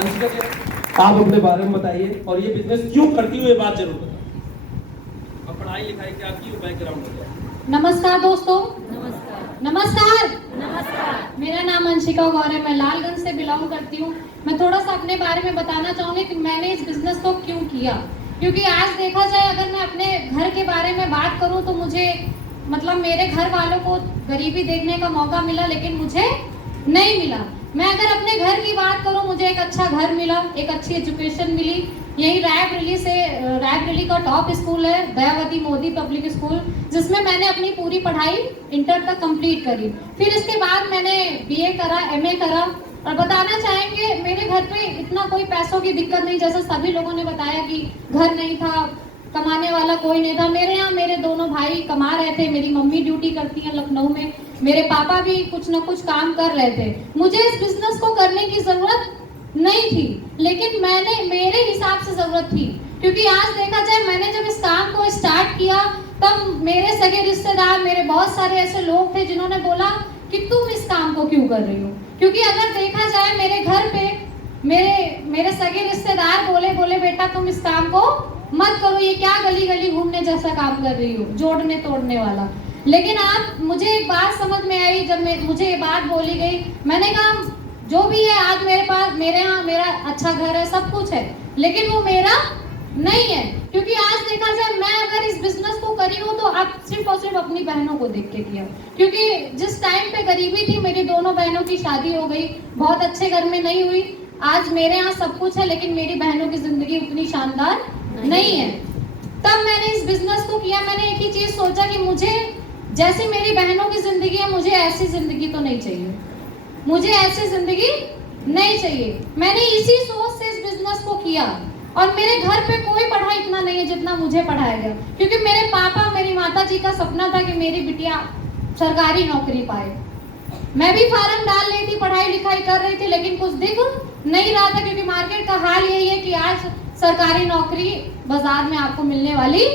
अंशिका जी, आप अपने बारे में बताइए और ये बिजनेस क्यों करती हुई बात जरूर बताइए। अब पढ़ाई लिखाई क्या की बैकग्राउंड है? नमस्कार दोस्तों। नमस्कार। नमस्कार। नमस्कार। मेरा नाम अंशिका गौर है, मैं लालगंज से बिलोंग करती हूँ। मैं थोड़ा सा अपने बारे में बताना चाहूँगी कि मैंने इस बिजनेस को क्यों किया। क्योंकि आज देखा जाए, अगर मैं अपने घर के बारे में बात करूँ तो मुझे मतलब मेरे घर वालों को गरीबी देखने का मौका मिला, लेकिन मुझे नहीं मिला। मैं अगर अपने घर की बात करूँ, मुझे एक अच्छा घर मिला, एक अच्छी एजुकेशन मिली। यही रायबरेली का टॉप स्कूल है दयावती मोदी पब्लिक स्कूल, जिसमें मैंने अपनी पूरी पढ़ाई इंटर तक कंप्लीट करी। फिर इसके बाद मैंने बीए करा, एमए करा। और बताना चाहेंगे, मेरे घर पे इतना कोई पैसों की दिक्कत नहीं, जैसे सभी लोगों ने बताया कि घर नहीं था, कमाने वाला कोई नहीं था। मेरे यहाँ मेरे दोनों भाई कमा रहे थे, मेरी मम्मी ड्यूटी करती है लखनऊ में, मेरे पापा भी कुछ ना कुछ काम कर रहे थे। मुझे इस बिजनेस को करने की जरूरत नहीं थी, लेकिन मेरे हिसाब से जरूरत थी। क्योंकि आज देखा जाए, मैंने जब इस काम को स्टार्ट किया तब मेरे सगे रिश्तेदार, मेरे बहुत सारे ऐसे लोग थे जिन्होंने बोला कि तुम इस काम को क्यों कर रही हो। क्योंकि अगर देखा जाए, मेरे घर पे मेरे सगे रिश्तेदार बोले बेटा तुम इस काम को मत करो, ये क्या गली गली घूमने जैसा काम कर रही हो, जोड़ने तोड़ने वाला। लेकिन आप मुझे एक बात समझ में आई, जब मुझे ये बात बोली गई, मैंने कहा जो भी है, आज मेरे पास मेरे यहाँ मेरा अच्छा घर है, सब कुछ है, लेकिन वो मेरा नहीं है। क्योंकि आज देखा जाए, मैं अगर इस बिजनेस को करी हूँ तो अब सिर्फ और सिर्फ अपनी बहनों को देख के किया। क्योंकि जिस टाइम पे गरीबी थी, मेरी दोनों बहनों की शादी हो गई, बहुत अच्छे घर में नहीं हुई। आज मेरे यहाँ सब कुछ है, लेकिन मेरी बहनों की जिंदगी उतनी शानदार नहीं है। तब मैंने इस बिजनेस को किया। मैंने एक ही चीज सोचा कि मुझे जैसी मेरी बहनों की जिंदगी है, मुझे ऐसी जिंदगी तो नहीं चाहिए, मुझे ऐसी जिंदगी नहीं चाहिए। मैंने इसी सोच से इस बिजनेस को किया। और मेरे घर पे कोई पढ़ा इतना नहीं है जितना मुझे पढ़ाया गया। क्योंकि मेरे पापा, मेरी माता जी का सपना था कि मेरी बिटिया सरकारी नौकरी पाए। मैं भी फार्म डाल रही थी, पढ़ाई लिखाई कर रही थी, लेकिन कुछ दिख नहीं रहा था। क्योंकि मार्केट का हाल यही है कि आज सरकारी नौकरी बाजार में आपको मिलने वाली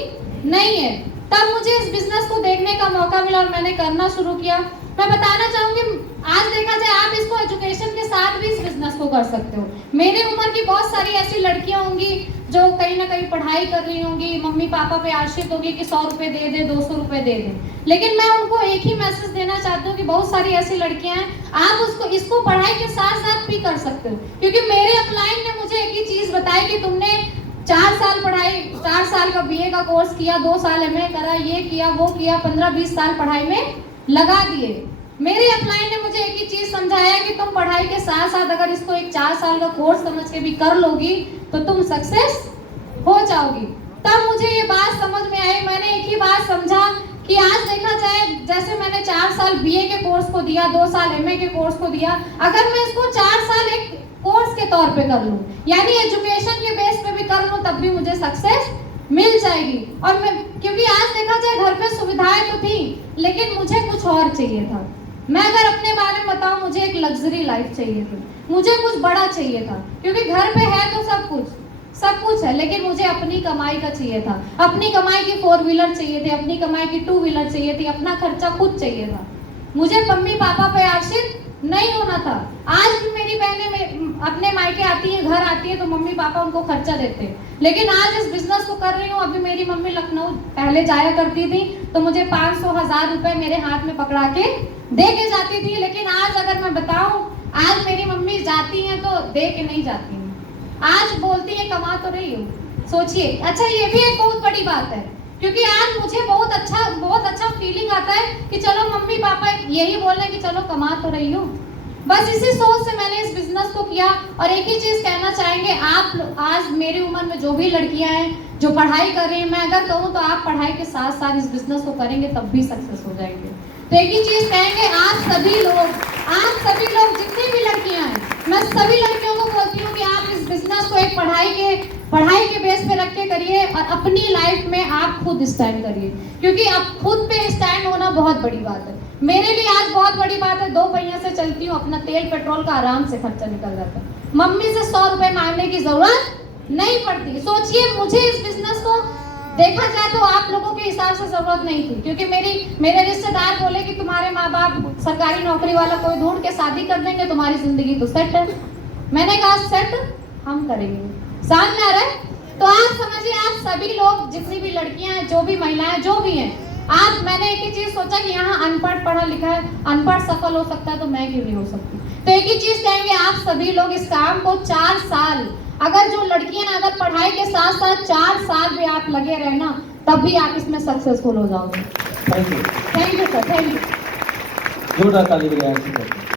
नहीं है। तब मुझे इस बिजनेस को देखने का मौका मिला और मैंने करना शुरू किया। मैं बताना चाहूंगी, आज देखा जाए, आप इसको एजुकेशन के साथ भी इस बिजनेस को कर सकते हो। मेरे उम्र की बहुत सारी ऐसी लड़कियां होंगी जो कहीं ना कहीं पढ़ाई कर रही होंगी, मम्मी पापा पे आश्रित होंगी कि 100 रुपए दे दे, 200 रुपए दे दे। लेकिन मैं उनको एक ही मैसेज देना चाहती हूँ कि बहुत सारी ऐसी लड़कियां हैं, आप इसको पढ़ाई के साथ साथ भी कर सकते हो। क्योंकि मेरे अपलाइन ने मुझे एक ही चीज बताई कि तुमने 4 साल पढ़ाई, 4 साल का बीए का कोर्स किया, 2 साल एमए करा, ये किया वो किया, 15-20 साल पढ़ाई में लगा दिए। मेरे अपलाइन ने मुझे एक ही चीज समझाया कि तुम पढ़ाई के साथ साथ अगर इसको एक 4 साल का कोर्स समझ के भी कर लोगी तो तुम सक्सेस हो जाओगी। तब मुझे ये बात समझ में आई। मैंने एक ही बात समझा कि आज देखा जाए, जैसे मैंने 4 साल बीए के कोर्स को दिया, 2 साल एमए के कोर्स को दिया, अगर मैं इसको 4 साल एक कोर्स के तौर पे कर लूं, यानी एजुकेशन के बेस पे भी कर लूं, तब भी मुझे सक्सेस मिल जाएगी। और मैं, क्योंकि आज देखा जाए, घर पे सुविधाएं तो थी, लेकिन मुझे कुछ और चाहिए था। मैं अगर अपने बारे में बताऊं, मुझे एक लग्जरी लाइफ चाहिए थी, मुझे कुछ बड़ा चाहिए था। क्योंकि घर पे है तो सब कुछ है, लेकिन मुझे अपनी कमाई का चाहिए था। अपनी कमाई की 4 व्हीलर चाहिए थी, अपनी कमाई की 2 व्हीलर चाहिए थी, अपना खर्चा खुद चाहिए था। मुझे मम्मी पापा पे आश्रित नहीं होना था। आज भी मेरी बहनें अपने मायके आती है, घर आती है, तो मम्मी पापा उनको खर्चा देते हैं। लेकिन आज इस बिजनेस को कर रही हूँ। अभी मेरी मम्मी लखनऊ पहले जाया करती थी, तो मुझे 500-1000 रुपए मेरे हाथ में पकड़ा के दे के जाती थी। लेकिन आज अगर मैं बताऊं, आज मेरी मम्मी जाती हैं तो दे के नहीं जाती हैं, आज बोलती है कमा तो रही हो। सोचिए, अच्छा ये भी एक बहुत बड़ी बात है। क्योंकि आज मुझे बहुत अच्छा फीलिंग आता है कि चलो मम्मी पापा यही बोल रहे हैं कि चलो कमा तो रही हो। बस इसी सोच से मैंने इस बिजनेस को किया। और एक ही चीज कहना चाहेंगे, आप आज मेरी उम्र में जो भी लड़कियां हैं जो पढ़ाई कर रही हैं, मैं अगर कहूँ तो आप पढ़ाई के साथ साथ इस बिजनेस को करेंगे तब भी सक्सेस हो जाएंगे। तो एक ही चीज कहेंगे, आप सभी लोग जितनी भी लड़कियां हैं, मैं सभी लड़कियों को बोलती हूँ कि आप इस बिजनेस को एक पढ़ाई के बेस पे रख के करिए और अपनी लाइफ में आप खुद स्टैंड करिए। क्योंकि अब खुद पे स्टैंड होना बहुत बड़ी बात है। मेरे लिए आज बहुत बड़ी बात है, 2 पहिया से चलती हूँ, अपना तेल पेट्रोल का आराम से खर्चा निकल जाता है। मम्मी से 100 रुपए मांगने की जरूरत नहीं पड़ती। सोचिए, मुझे इस बिजनेस को देखा जाए तो आप लोगों के हिसाब से जरूरत नहीं थी। क्योंकि मेरे रिश्तेदार बोले कि तुम्हारे माँ बाप सरकारी नौकरी वाला कोई ढूंढ के शादी कर देंगे, तुम्हारी जिंदगी तो सेट है। मैंने कहा सेट हम करेंगे। समझ में आ रहा है? तो आप समझिए, आप सभी लोग, जितनी भी लड़कियां हैं, जो भी महिलाएं, जो भी हैं, आज मैंने एक ही चीज सोचा कि यहाँ अनपढ़ पढ़ा लिखा है, अनपढ़ सफल हो सकता है, तो मैं क्यों नहीं हो सकती? तो एक ही चीज कहेंगे, आप सभी लोग इस काम को 4 साल, अगर जो लड़कियां अगर पढ़ाई के साथ साथ 4 साल भी आप लगे रहना, तब भी आप इसमें सक्सेसफुल हो जाओगे। Thank you thank you sir, thank you. जोरदार ताली बजाएं।